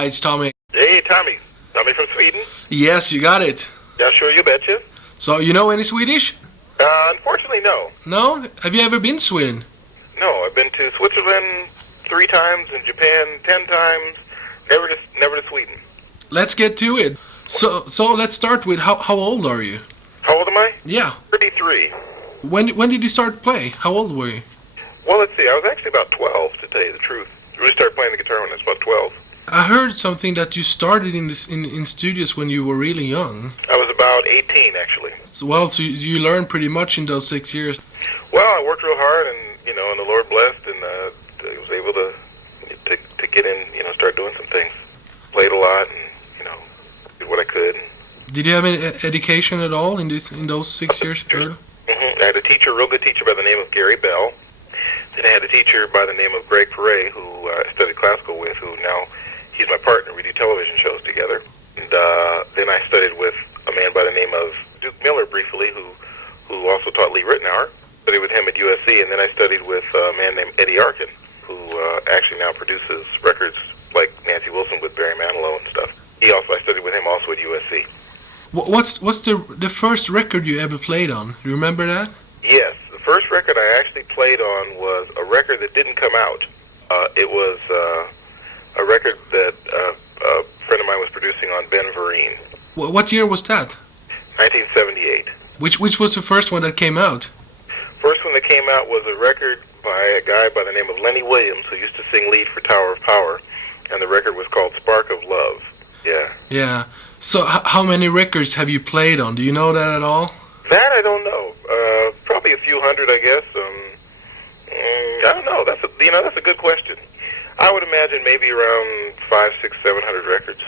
Hi, it's Tommy. Hey, Tommy. Tommy from Sweden? Yes, you got it. Yeah, sure, you betcha. So, you know any Swedish? Unfortunately, no. No? Have you ever been to Sweden? No, I've been to Switzerland 3 times and Japan 10 times. Never to Sweden. Let's get to it. So let's start with how old are you? How old am I? Yeah. 33. When did you start to play? How old were you? Well, let's see. I was actually about 12, to tell you the truth. I really started playing the guitar when I was about 12. I heard something that you started in studios when you were really young. I was about 18, actually. So you learned pretty much in those 6 years. Well, I worked real hard, and and the Lord blessed, and I was able to get in, start doing some things. Played a lot, and did what I could. Did you have any education at all in those 6 years? I had a teacher, a real good teacher by the name of Gary Bell. Then I had a teacher by the name of Greg Perret, who I studied classical with, who now he's my partner. We do television shows together. And then I studied with a man by the name of Duke Miller briefly, who also taught Lee Ritenour. Studied with him at USC, and then I studied with a man named Eddie Arkin, who actually now produces records like Nancy Wilson with Barry Manilow and stuff. I studied with him also at USC. What's the first record you ever played on? Do you remember that? Yes, the first record I actually played on was a record that didn't come out. It was a record that a friend of mine was producing on Ben Vereen. What year was that? 1978. Which was the first one that came out? First one that came out was a record by a guy by the name of Lenny Williams, who used to sing lead for Tower of Power, and the record was called Spark of Love. Yeah. Yeah. So how many records have you played on? Do you know that at all? That I don't know. Probably a few hundred, I guess. I don't know. That's a good question. I would imagine maybe around 500, 600, 700 records.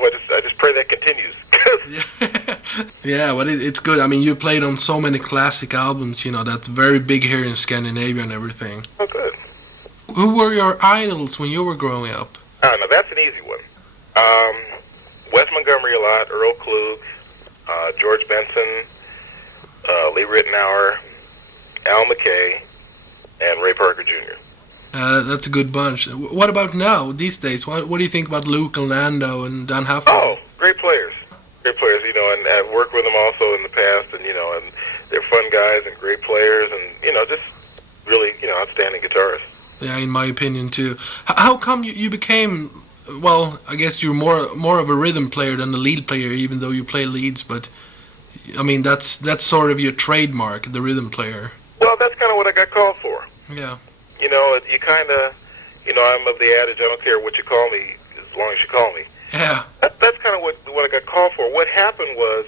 Well, I just pray that continues. Yeah, but it's good. I mean, you played on so many classic albums, that's very big here in Scandinavia and everything. Oh, good. Who were your idols when you were growing up? Oh, no, that's an easy one. Wes Montgomery a lot, Earl Klug, George Benson, Lee Ritenour, Al McKay, and Ray Parker Jr. That's a good bunch. What about now, these days? What do you think about Luke and Lando and Dan Huffman? Oh, great players. Great players, and I've worked with them also in the past, and, and they're fun guys and great players and, just really, outstanding guitarists. Yeah, in my opinion, too. How come you became, well, I guess you're more of a rhythm player than a lead player, even though you play leads, but, I mean, that's sort of your trademark, the rhythm player. Well, that's kind of what I got called for. Yeah. You kind of, I'm of the adage, I don't care what you call me, as long as you call me. Yeah. That's kind of what I got called for. What happened was,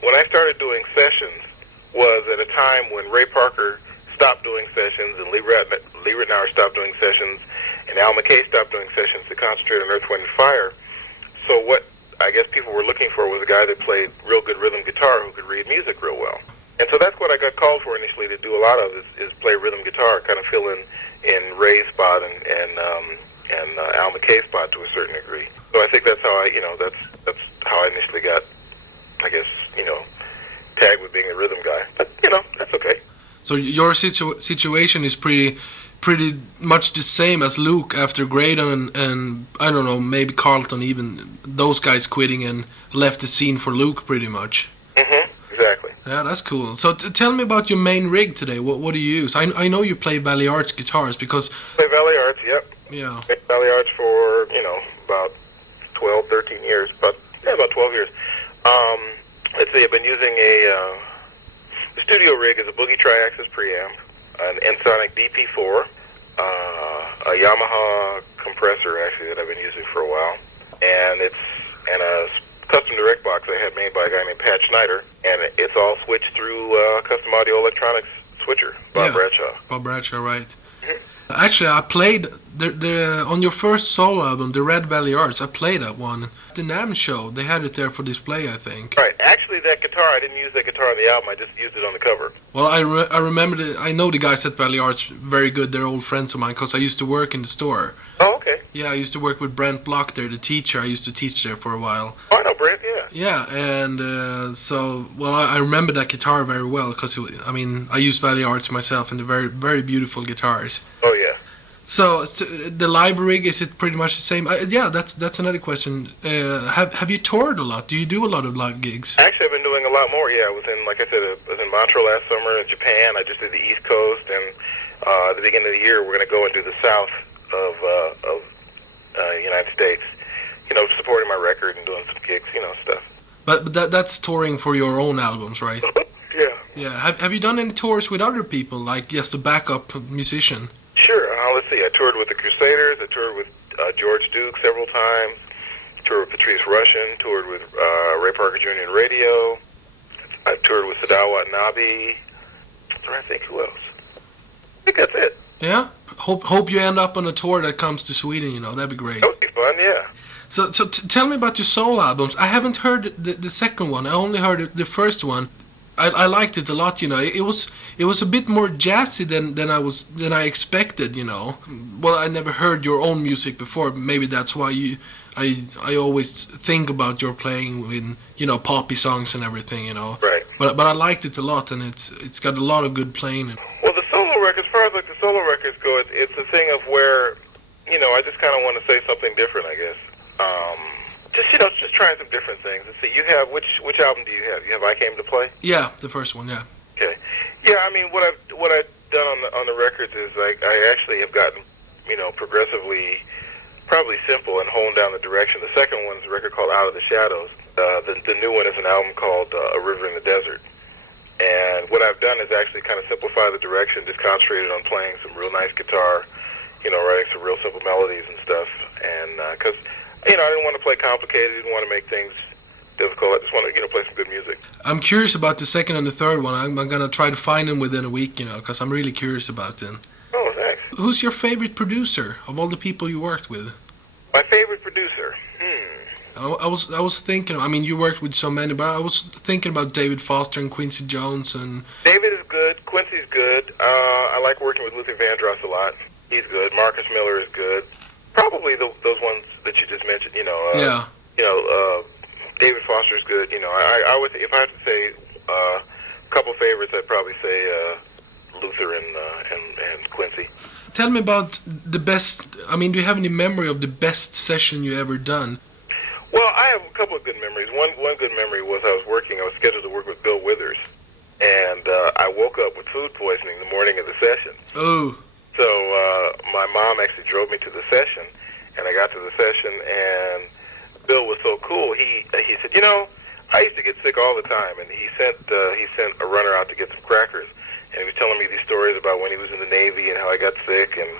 when I started doing sessions, was at a time when Ray Parker stopped doing sessions, and Lee Ritenour stopped doing sessions, and Al McKay stopped doing sessions to concentrate on Earth, Wind, and Fire. So what I guess people were looking for was a guy that played real good rhythm guitar who could read music real well. And so that's what I got called for initially to do a lot of, is play rhythm guitar, kind of fill in Ray's spot and Al McKay's spot to a certain degree. So I think that's how that's how I initially got, I guess, tagged with being a rhythm guy. But, that's okay. So your situation is pretty much the same as Luke after Graydon and I don't know, maybe Carlton, even those guys quitting and left the scene for Luke pretty much. Exactly. Yeah, that's cool. So tell me about your main rig today. What do you use? I know you play Valley Arts guitars because... Play Valley Arts, yep. Yeah. Played Valley Arts for, about 12, 13 years. About 12 years. Let's see, I've been using the studio rig is a Boogie Triaxis preamp, an Ensoniq DP4, a Yamaha compressor, actually, that I've been using for a while, and a custom direct box I had made by a guy named Pat Schneider, and it's all switched through Custom Audio Electronics switcher, Bob Bradshaw. Bob Bradshaw, right. Actually, I played the on your first solo album, the Red Valley Arts. I played that one. The NAMM show, they had it there for display, I think. Right. Actually, that guitar, I didn't use that guitar on the album. I just used it on the cover. Well, I remember I know the guys at Valley Arts very good. They're old friends of mine because I used to work in the store. Oh, okay. Yeah, I used to work with Brent Block there, the teacher. I used to teach there for a while. Oh, I know Brent, yeah. Yeah, and so, well, I remember that guitar very well because, I mean, I used Valley Arts myself and they're very, very beautiful guitars. Oh, yeah. So the live rig, is it pretty much the same? Yeah, that's another question. Have you toured a lot? Do you do a lot of live gigs? Actually, I've been doing a lot more. Yeah, I was in, like I said, I was in Montreal last summer, in Japan. I just did the East Coast, and at the beginning of the year, we're going to go and do the South of United States. You know, supporting my record and doing some gigs, you know, stuff. But that's touring for your own albums, right? Yeah. Yeah. Have you done any tours with other people, like just a backup musician? Sure. Let's see. I toured with the Crusaders. I toured with George Duke several times. Toured with Patrice Rushen. Toured with Ray Parker Jr. in radio. I toured with Sadao Watanabe. I'm trying to think who else. I think that's it. Yeah. Hope you end up on a tour that comes to Sweden. You know, that'd be great. That would be fun. Yeah. So tell me about your solo albums. I haven't heard the second one. I only heard the first one. I liked it a lot. You know, it was a bit more jazzy than I expected. You know, well, I never heard your own music before. Maybe that's why I always think about your playing with, you know, poppy songs and everything. You know, right. But I liked it a lot, and it's got a lot of good playing. Well, the solo records, as far as like the solo records go, it's a thing of where, you know, I just kind of want to say something different, I guess. Just trying some different things. Let's see, you have, which album do you have? You have I Came to Play? Yeah, the first one, yeah. Okay. Yeah, I mean, what I've done on the records is I actually have gotten, you know, progressively probably simple and honed down the direction. The second one's a record called Out of the Shadows. The new one is an album called A River in the Desert. And what I've done is actually kind of simplify the direction, just concentrated on playing some real nice guitar, you know, writing some real simple melodies and stuff. And because, you know, I didn't want to play complicated, didn't want to make things difficult. I just want to, you know, play some good music. I'm curious about the second and the third one. I'm going to try to find them within a week, you know, because I'm really curious about them. Oh, thanks. Who's your favorite producer of all the people you worked with? My favorite producer? I was thinking, I mean, you worked with so many, but I was thinking about David Foster and Quincy Jones. And David is good. Quincy's good. I like working with Luther Vandross a lot. He's good. Marcus Miller is good. Probably those ones that you just mentioned, you know. Yeah. You know, David Foster is good. You know, I would, if I had to say a couple favorites, I'd probably say Luther and Quincy. Tell me about the best, I mean, do you have any memory of the best session you ever done? Well, I have a couple of good memories. One good memory was I was scheduled to work with Bill Withers, and I woke up with food poisoning the morning of the session. Oh. So my mom actually drove me to the session, and I got to the session, and Bill was so cool. He said, you know, I used to get sick all the time, and he sent a runner out to get some crackers, and he was telling me these stories about when he was in the Navy and how I got sick, and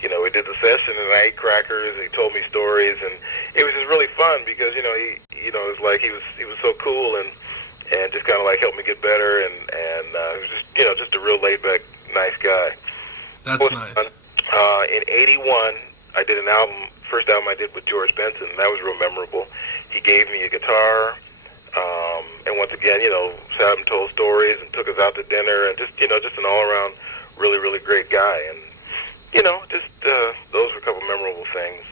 you know, we did the session, and I ate crackers, and he told me stories, and it was just really fun because, you know, it was like he was so cool and just kind of like helped me get better, and he was just, you know, just a real laid back, nice guy. That's nice. In '81, I did first album I did with George Benson, and that was real memorable. He gave me a guitar, and once again, you know, sat up and told stories and took us out to dinner, and just, you know, just an all around really, really great guy. And you know, just those were a couple memorable things.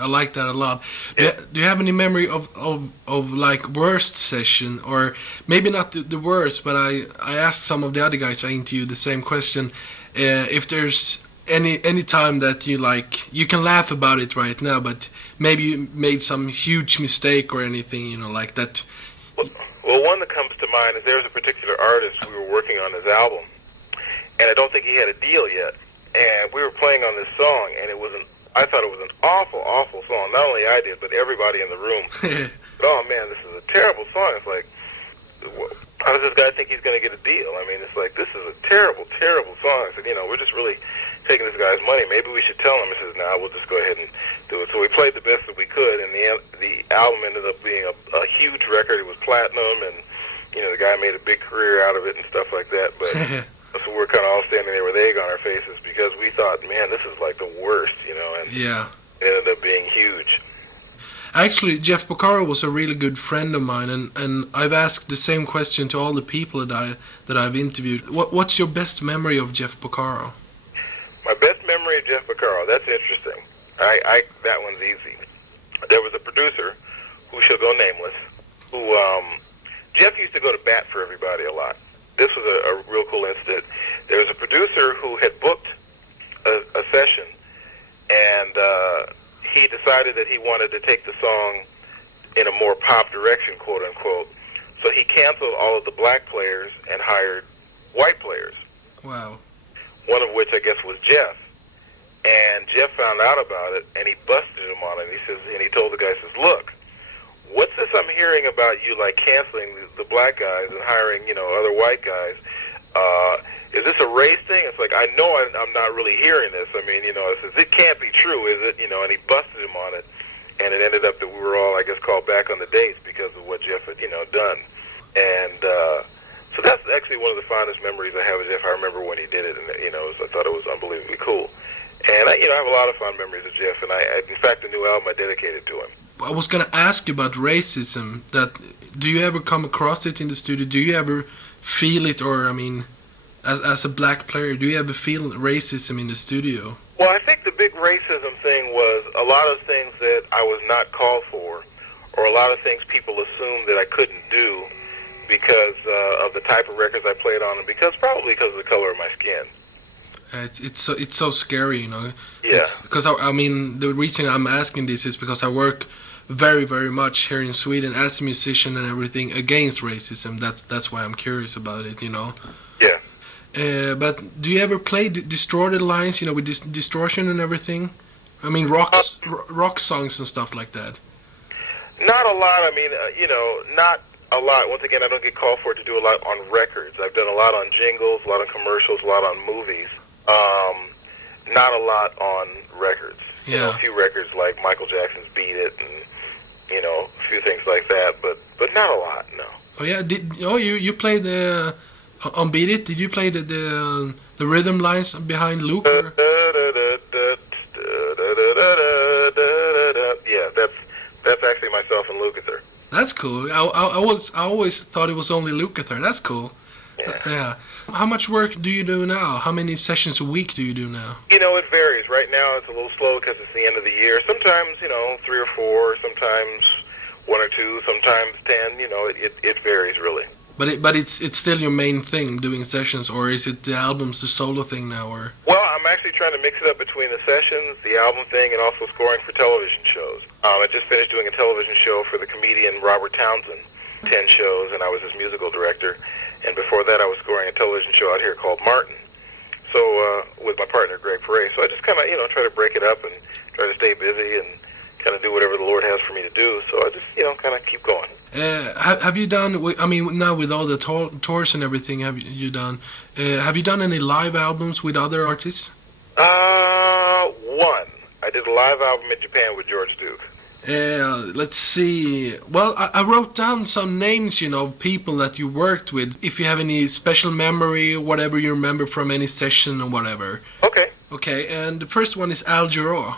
I like that a lot. Yeah. Do you have any memory of like worst session, or maybe not the worst, but I asked some of the other guys I interviewed the same question. If there's any time that you can laugh about it right now, but maybe you made some huge mistake or anything, you know, like that. Well, one that comes to mind is there's a particular artist we were working on his album, and I don't think he had a deal yet. And we were playing on this song, and I thought it was an awful, awful song. Not only I did, but everybody in the room. Oh, man, this is a terrible song. It's like, how does this guy think he's going to get a deal? I mean, it's like, this is a terrible, terrible song. I said, you know, we're just really taking this guy's money. Maybe we should tell him. He says, no, we'll just go ahead and do it. So we played the best that we could, and the album ended up being a huge record. It was platinum, and, you know, the guy made a big career out of it and stuff like that. But so we're kind of all standing there with egg on our faces because we thought, man, this is like the worst, you know, and yeah, it ended up being huge. Actually, Jeff Bakuro was a really good friend of mine, and I've asked the same question to all the people that I've interviewed. What's your best memory of Jeff Bakuro? My best memory of Jeff Bakuro, that's interesting. That one's easy. There was a producer who shall go nameless, who Jeff used to go to bat for everybody a lot. This was a real cool incident. There was a producer who had booked a session and he decided that he wanted to take the song in a more pop direction, quote unquote. So he canceled all of the black players and hired white players. Wow. One of which I guess was Jeff. And Jeff found out about it, and he busted him on it. He says, and he told the guy, says, "Look, what's this I'm hearing about you like canceling the black guys and hiring, you know, other white guys? Is this a race thing?" It's like, I know I'm not really hearing this. I mean, you know, it says, "It can't be true, is it?" You know, and he busted him on it, and it ended up that we were all, I guess, called back on the dates because of what Jeff had, you know, done. And so that's actually one of the fondest memories I have of Jeff. I remember when he did it, and you know, I thought it was unbelievably cool. And I have a lot of fond memories of Jeff, and in fact, the new album I dedicated to him. I was going to ask you about racism. Do you ever come across it in the studio? Do you ever feel it, or I mean, as a black player, do you ever feel racism in the studio? Well, I think the big racism thing was a lot of things that I was not called for, or a lot of things people assumed that I couldn't do because of the type of records I played on, and probably because of the color of my skin. It's so scary, you know. Yeah. Because I mean, the reason I'm asking this is because I work very, very much here in Sweden as a musician and everything against racism. That's why I'm curious about it, you know. Yeah. But do you ever play distorted lines, you know, with distortion and everything? I mean, rock songs and stuff like that. Not a lot. I mean, you know, not a lot. Once again, I don't get called for it to do a lot on records. I've done a lot on jingles, a lot on commercials, a lot on movies. Not a lot on records. Yeah. You know, a few records like Michael Jackson's "Beat It" and, you know, a few things like that, but not a lot, no. Oh yeah, you played the on "Beat It"? Did you play the rhythm lines behind Luke? Or? Yeah, that's actually myself and Lukather. That's cool. I always thought it was only Lukather. That's cool. Yeah. How much work do you do now? How many sessions a week do you do now? You know, it varies. Right now it's a little slow because it's the end of the year. Sometimes, you know, 3 or 4, sometimes 1 or 2, sometimes 10. You know, it varies really. But it's still your main thing, doing sessions, or is it the albums, the solo thing now, or? Well, I'm actually trying to mix it up between the sessions, the album thing, and also scoring for television shows. I just finished doing a television show for the comedian Robert Townsend, 10 shows, and I was his musical director. And before that, I was scoring a television show out here called Martin. So, with my partner, Greg Perret. So I just kind of, you know, try to break it up and try to stay busy and kind of do whatever the Lord has for me to do. So I just, you know, kind of keep going. Have you done, I mean, now with all the tours and everything, have you done any live albums with other artists? One. I did a live album in Japan with George Duke. Let's see. Well, I wrote down some names, you know, people that you worked with. If you have any special memory, whatever you remember from any session or whatever. Okay. Okay, and the first one is Al Jarreau.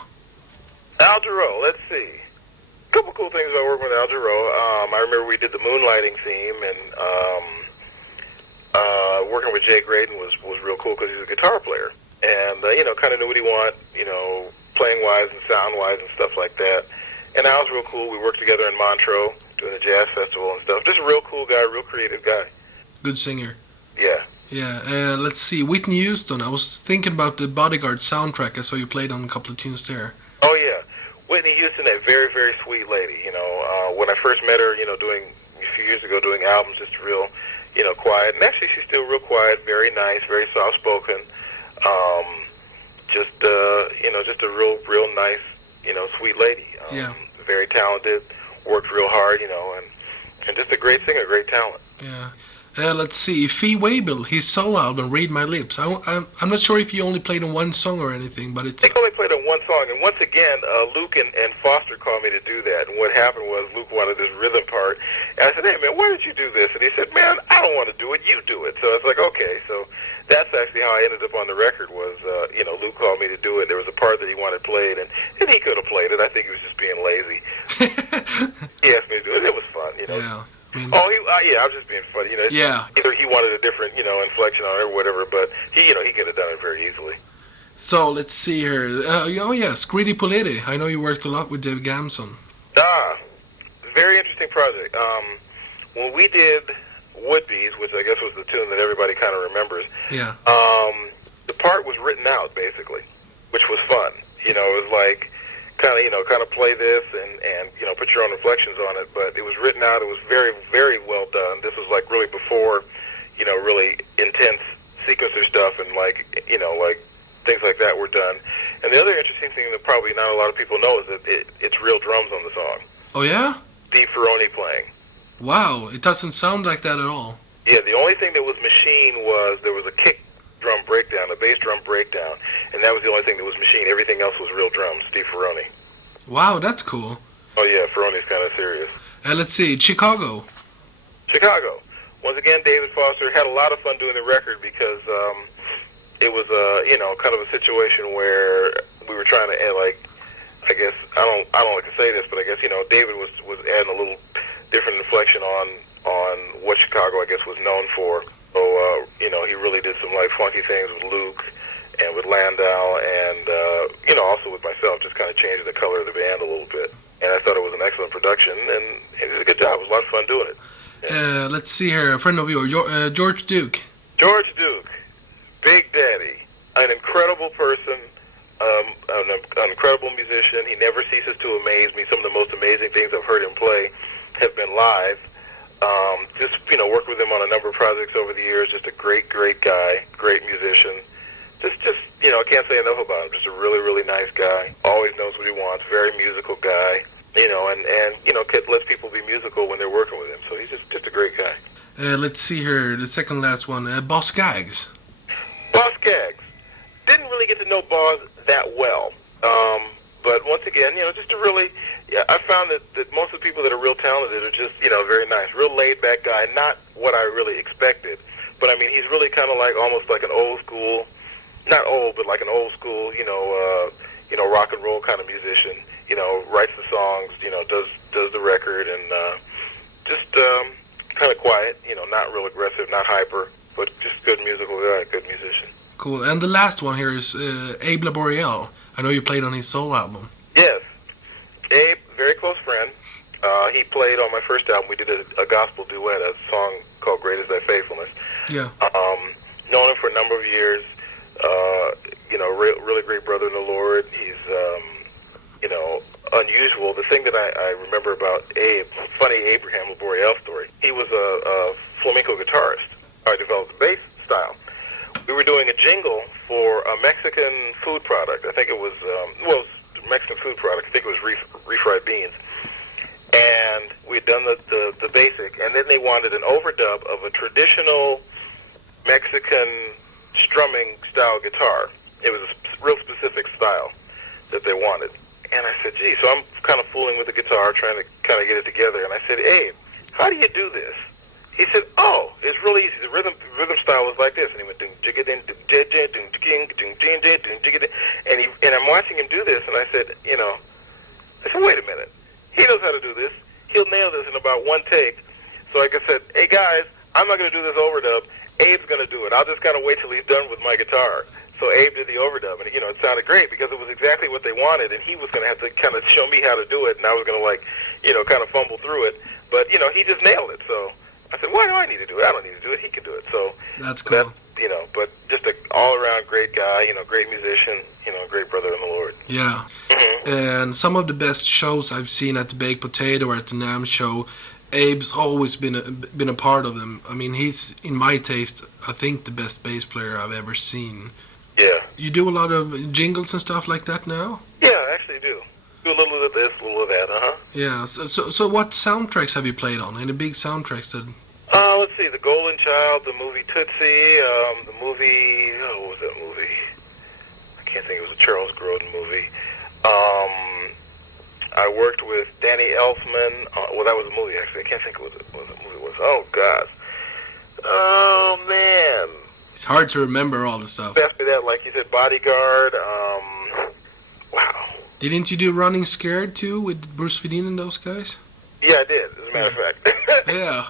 Al Jarreau, let's see. A couple cool things about working with Al Jarreau. I remember we did the moonlighting theme, and working with Jay Graydon was real cool because he's a guitar player. And, you know, kind of knew what he wanted, you know, playing-wise and sound-wise and stuff like that. And Al's real cool. We worked together in Montreux doing the jazz festival and stuff. Just a real cool guy, real creative guy. Good singer. Yeah. Yeah, let's see. Whitney Houston. I was thinking about the Bodyguard soundtrack. I saw you played on a couple of tunes there. Oh, yeah. Whitney Houston, a very, very sweet lady. You know, when I first met her, you know, a few years ago, doing albums, just real, you know, quiet. And actually, she's still real quiet, very nice, very soft-spoken. You know, just a real nice, you know, sweet lady. Yeah. Very talented, worked real hard, you know, and just a great singer, great talent. Yeah. Let's see. Fee Waybill, his solo album, Read My Lips. I'm not sure if you only played on one song or anything, but it's... I think I only played on one song, and once again, Luke and Foster called me to do that, and what happened was Luke wanted this rhythm part, and I said, "Hey, man, why did you do this?" And he said, "Man, I don't want to do it, you do it." So I was like, okay, so that's actually how I ended up on the record was, you know, Luke called me to do it. There was a part that he wanted played, and he could have played it. I think he was just being lazy. He asked me to do it. It was fun, you know. Yeah. I mean, I was just being funny, you know. Yeah. Either he wanted a different, you know, inflection on it or whatever, but he could have done it very easily. So let's see here. Oh yes, Greedy Politi. I know you worked a lot with Dave Gamson. Very interesting project. When we did Would-Be's, which I guess was the tune that everybody kind of remembers. Yeah. The part was written out basically, which was fun. You know, it was like kind of play this and put your own reflections on it. But it was written out. It was very, very well done. This was like really before, really intense sequencer stuff and like things like that were done. And the other interesting thing that probably not a lot of people know is that it's real drums on the song. Oh yeah? Steve Ferroni playing. Wow, it doesn't sound like that at all. Yeah, the only thing that was machine was there was a kick drum breakdown, a bass drum breakdown, and that was the only thing that was machine. Everything else was real drums, Steve Ferroni. Wow, that's cool. Oh yeah, Ferroni's kind of serious. And let's see, Chicago. Chicago. Once again, David Foster had a lot of fun doing the record because it was kind of a situation where we were trying to add, I guess I don't like to say this, but I guess David was adding a little different inflection on what Chicago I guess was known for. So he really did some like funky things with Luke and with Landau and also with myself, just kind of changing the color of the band a little bit. And I thought it was an excellent production, and it was a good job. It was a lot of fun doing it. Yeah. Let's see here, a friend of yours, George Duke. George Duke, Big Daddy, an incredible person, an incredible musician. He never ceases to amaze me. Some of the most amazing things I've heard him play have been live. Just worked with him on a number of projects over the years. Just a great guy, great musician. Just I can't say enough about him. Just a really, really nice guy. Always knows what he wants. Very musical guy. And lets people be musical when they're working with him. So he's just a great guy. Let's see here, the second last one, Boss Skaggs. Boss Skaggs. Didn't really get to know Boss that well. But once again, just a really, I found that most of the people that are real talented are just, very nice. Real laid-back guy. Not what I really expected. But, I mean, he's really kind of like almost like an old school, not old, but like an old school, rock and roll kind of musician. Writes the songs, does the record, and just kind of quiet, not real aggressive, not hyper, but just good musical guy, good musician. Cool. And the last one here is Abe LaBelle. I know you played on his solo album. Yes. Abe, very close friend. He played on my first album. We did a gospel duet, a song called Great Is Thy Faithfulness. Yeah. Known him for a number of years. Really great brother in the Lord. He's, unusual. The thing that I remember about Abe, funny Abraham Laboriel story, he was a flamenco guitarist. I developed the bass style. We were doing a jingle for a Mexican food product. I think it was, it was a Mexican food product. I think it was refried beans. And we had done the basic, and then they wanted an overdub of a traditional Mexican strumming style guitar. It was a real specific style that they wanted. And I said, gee, so I'm kind of fooling with the guitar, trying to kind of get it together. And I said, Abe, how do you do this? He said, oh, it's really easy. The rhythm style was like this. And he went, and I'm watching him do this, and I said, wait a minute. He knows how to do this. He'll nail this in about one take. So I said, hey, guys, I'm not going to do this overdub. Abe's going to do it. I'll just kind of wait till he's done with my guitar. So Abe did the overdub, and it sounded great because it was exactly what they wanted, and he was going to have to kind of show me how to do it, and I was going to kind of fumble through it. But he just nailed it. So I said, why do I need to do it? I don't need to do it. He can do it. So that's cool. But just an all-around great guy, great musician, great brother in the Lord. Yeah. Mm-hmm. And some of the best shows I've seen at the Baked Potato or at the NAMM show, Abe's always been a part of them. I mean, he's, in my taste, I think the best bass player I've ever seen. Yeah. You do a lot of jingles and stuff like that now? Yeah, I actually do. Do a little of this, a little of that, Yeah, so what soundtracks have you played on? Any big soundtracks that... Let's see, The Golden Child, the movie Tootsie, the movie... what was that movie? I can't think. It was a Charles Grodin movie. I worked with Danny Elfman. Well, that was a movie, actually. I can't think what the movie was. Oh, God. Oh, man. It's hard to remember all the stuff. After that, like you said, Bodyguard. Wow. Didn't you do Running Scared, too, with Bruce Fedin and those guys? Yeah, I did, as a matter of fact. Yeah.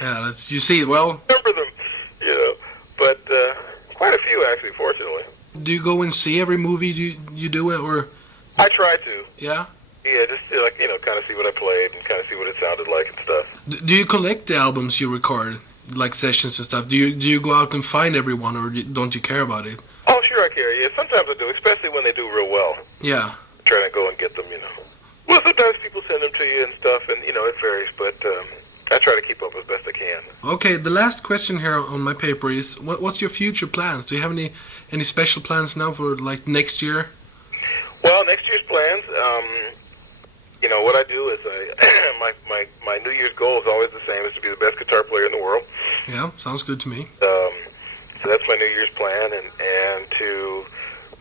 Yeah, you see, well... I remember them, but quite a few, actually, fortunately. Do you go and see every movie you do it, or... I try to. Yeah? Yeah, just to, kind of see what I played and kind of see what it sounded like and stuff. Do you collect the albums you record, like sessions and stuff? Do you go out and find everyone, or don't you care about it? Oh, sure I care. Yeah, sometimes sometimes I do, especially when they do real well. Yeah. Trying to go and get them, you know. Well, sometimes people send them to you and stuff, and, you know, it varies, but I try to keep up as best I can. Okay, the last question here on my paper is, what's your future plans? Do you have any special plans now for, like, next year? Well, next year's plans, you know, what I do is my New Year's goal is always the same, is to be the best guitar player in the world. Yeah, sounds good to me. So that's my New Year's plan, and to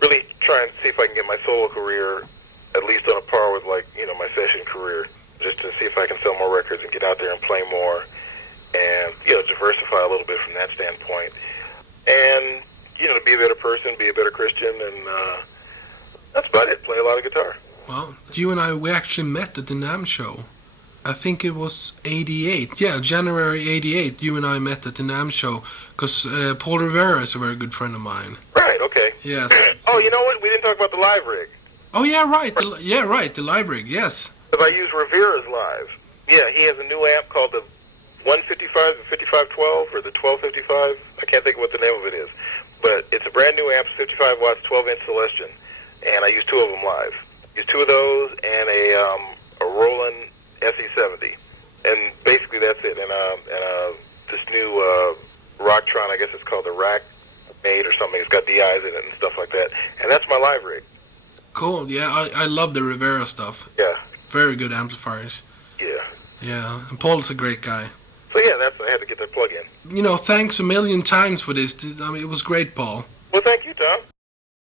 really try and see if I can get my solo career at least on a par with, like, you know, my session career, just to see if I can sell more records and get out there and play more and, you know, diversify a little bit from that standpoint. And, you know, to be a better person, be a better Christian, and that's about it. Play a lot of guitar. Well, you and I, we actually met at the NAMM show. I think it was 88. Yeah, January 88, you and I met at the NAMM show, because Paul Rivera is a very good friend of mine. Right, okay. Yes. Oh, you know what? We didn't talk about the live rig. Oh, yeah, right. The live rig, yes. Because I use Riveras live. Yeah, he has a new amp called the 155, the 5512, or the 1255. I can't think of what the name of it is. But it's a brand new amp, 55 watts, 12-inch Celestion. And I use two of them live. Use two of those and a Roland SE70. And basically that's it. And this new Rocktron, I guess it's called the Rack Made or something. It's got DIs in it and stuff like that. And that's my live rig. Cool, yeah, I love the Rivera stuff. Yeah. Very good amplifiers. Yeah. Yeah, and Paul's a great guy. So yeah, I had to get that plug in. You know, thanks a million times for this. I mean, it was great, Paul. Well, thank you.